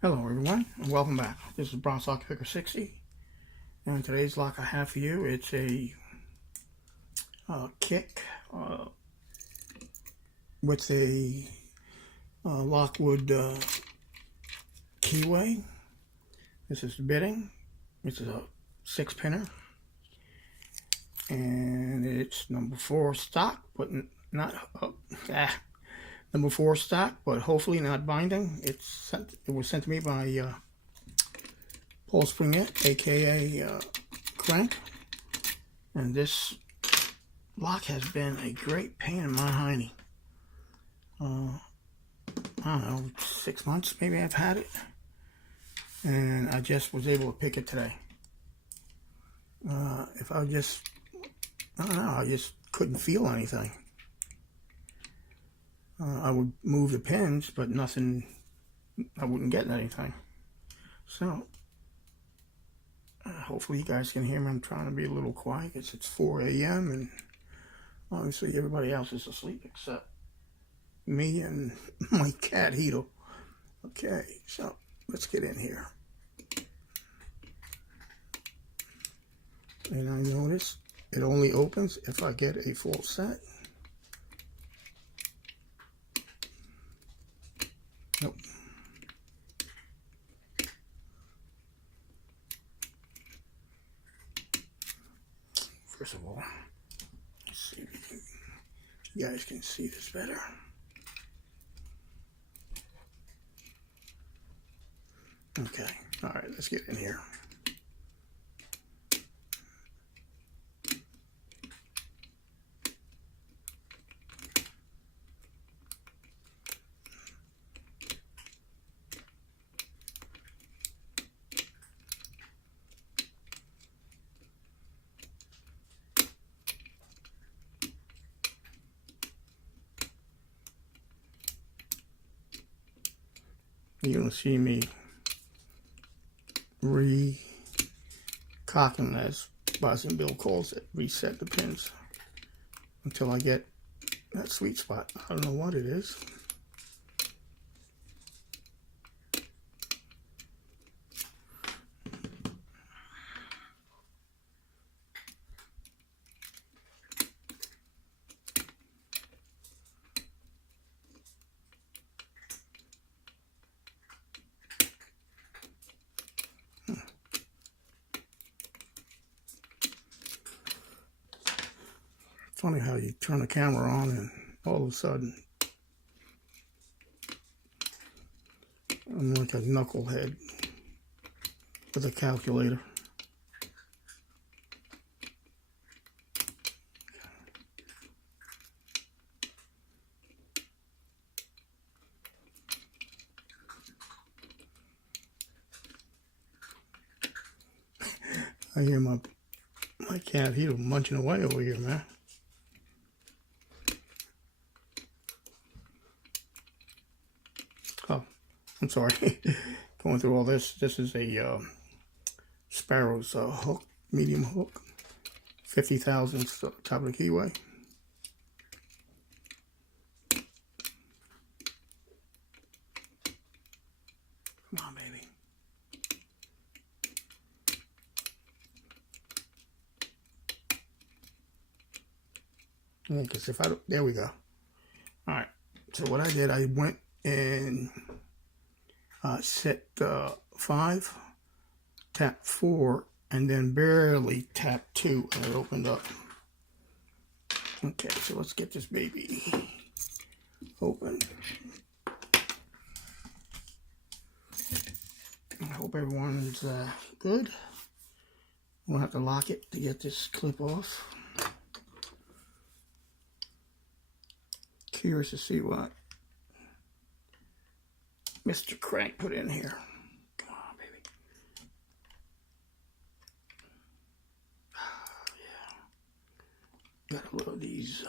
Hello everyone, and welcome back. This is Bronze Lock Picker 60, and today's lock I have for you, it's a KIK with a Lockwood keyway. This is the bidding. This is a 6-pinner, and it's number 4 stock, but not number 4 stock, but hopefully not binding. It was sent to me by Paul Springett, aka Crank, and this lock has been a great pain in my hiney. I don't know, 6 months maybe I've had it, and I just was able to pick it today. If I just, I don't know, I just couldn't feel anything. I would move the pins, but nothing, I wouldn't get anything. So, hopefully you guys can hear me. I'm trying to be a little quiet because it's 4 a.m. and obviously everybody else is asleep except me and my cat, Hito. Okay, so let's get in here. And I notice it only opens if I get a full set. Nope. First of all, let's see if you guys can see this better. Okay, all right, let's get in here. You're going to see me cocking, as Boston Bill calls it, reset the pins until I get that sweet spot. I don't know what it is. Funny how you turn the camera on and all of a sudden I'm like a knucklehead with a calculator. I hear my cat, he's munching away over here, man. Oh, I'm sorry. Going through all this. This is a Sparrow's hook, medium hook, 50 thousandths top of the keyway. Come on, baby. Because if I don't, there we go. All right. So what I did, I went and set 5, tap 4, and then barely tap 2, and it opened up. Okay, so let's get this baby open. I hope everyone's good. I'm gonna have to lock it to get this clip off. Curious to see what Mr. Crank put in here. Come on, baby. Oh, yeah. Gotta love these.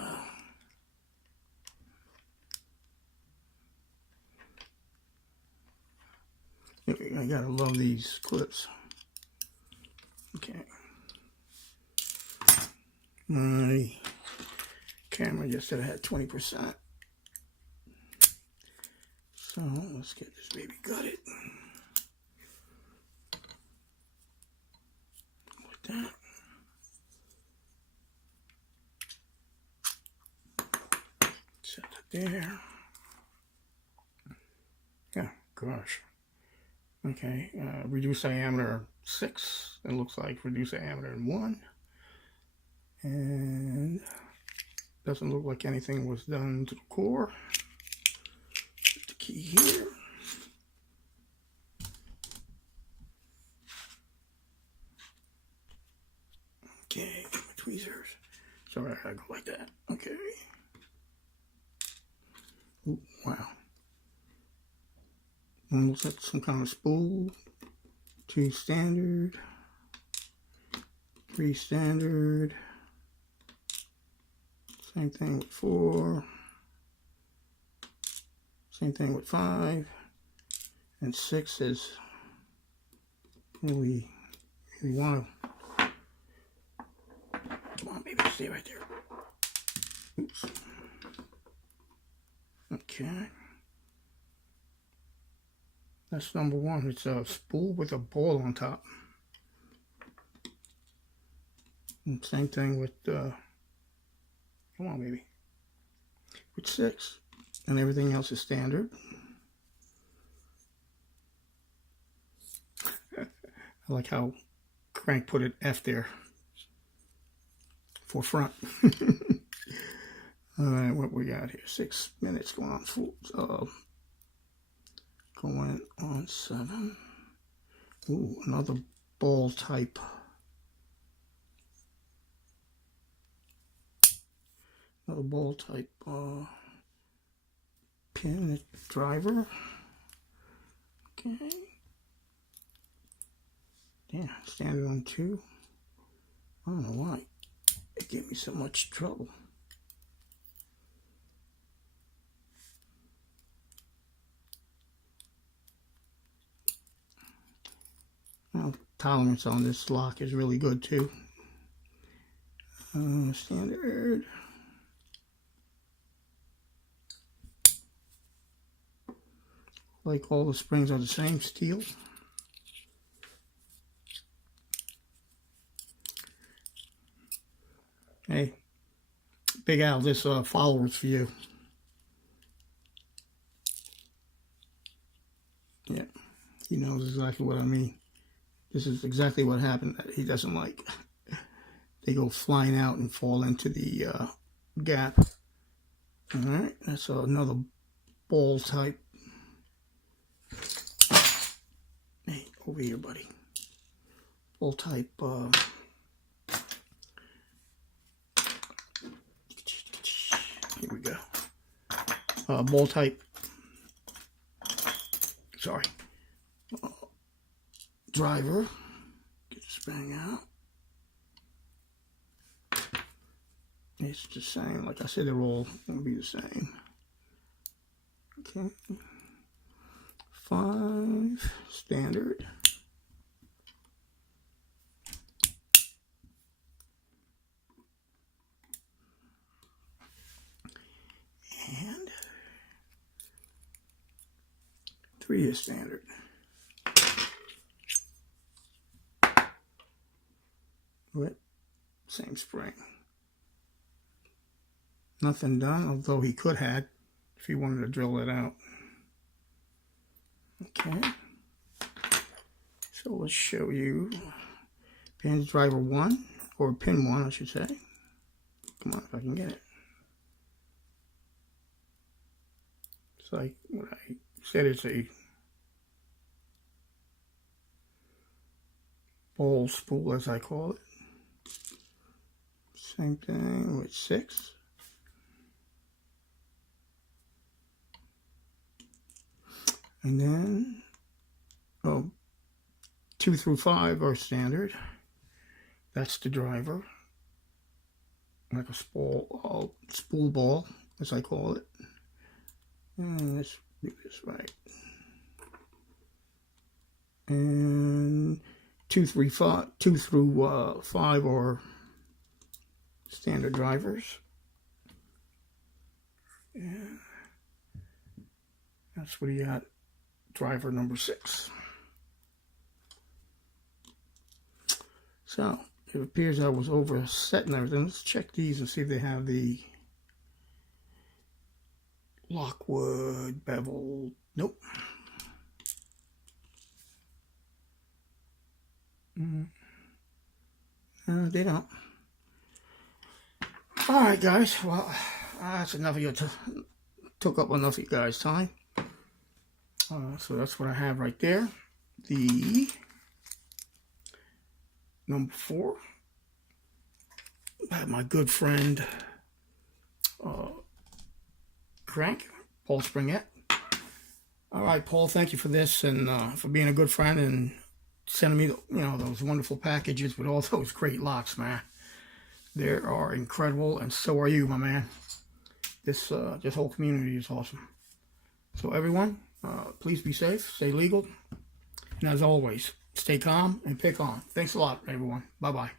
I gotta love these clips. Okay. My camera just said I had 20%. So let's get this baby gutted. that. Set it there. Yeah, gosh. Okay, reduce diameter 6. It looks like reduce diameter 1. And doesn't look like anything was done to the core. Put the key here. Okay, my tweezers. Sorry, I gotta go like that. Okay. Ooh, wow. One looks like some kind of spool. 2 standard. 3 standard. Same thing with 4. Same thing with 5. And 6 is really want to. Come on, baby, stay right there. Oops. Okay. That's number 1. It's a spool with a ball on top. And same thing with, come on, baby. With 6. And everything else is standard. I like how Crank put an F there for front. All right, what we got here? 6 minutes going on 7. Ooh, another ball type. Another ball type pin driver. Okay. Yeah, standard on 2. I don't know why it gave me so much trouble. Well, tolerance on this lock is really good too. Standard. Like all the springs are the same steel. Hey, Big Al, this follower's for you. Yeah, he knows exactly what I mean. This is exactly what happened that he doesn't like. They go flying out and fall into the gap. All right, that's another ball type. Hey, over here, buddy. Ball type. Here we go. Ball type. Sorry. Driver. Get the spring out. It's the same. Like I said, they're all going to be the same. Okay. 5 standard. And 3 is standard. With same spring. Nothing done, although he could have if he wanted to drill it out. Okay. So let's show you pin driver 1, or pin 1, I should say. Come on, if I can get it. It's like what I said, it's a ball spool, as I call it. Same thing with 6. And then, 2 through 5 are standard. That's the driver. Like a spool ball, as I call it. And let's do this right. And 2 through 5 are standard drivers. And that's what he got. Driver number 6. So it appears I was overset and everything. Let's check these and see if they have the Lockwood bevel. Nope. They don't. Alright guys, well, that's enough of your took up enough of you guys' time. So that's what I have right there. The number 4. I have my good friend Crank, Paul Springett. Alright, Paul, thank you for this and for being a good friend and sending me, those wonderful packages with all those great locks, man. They are incredible, and so are you, my man. This whole community is awesome. So everyone, please be safe, stay legal, and as always, stay calm and pick on. Thanks a lot, everyone. Bye-bye.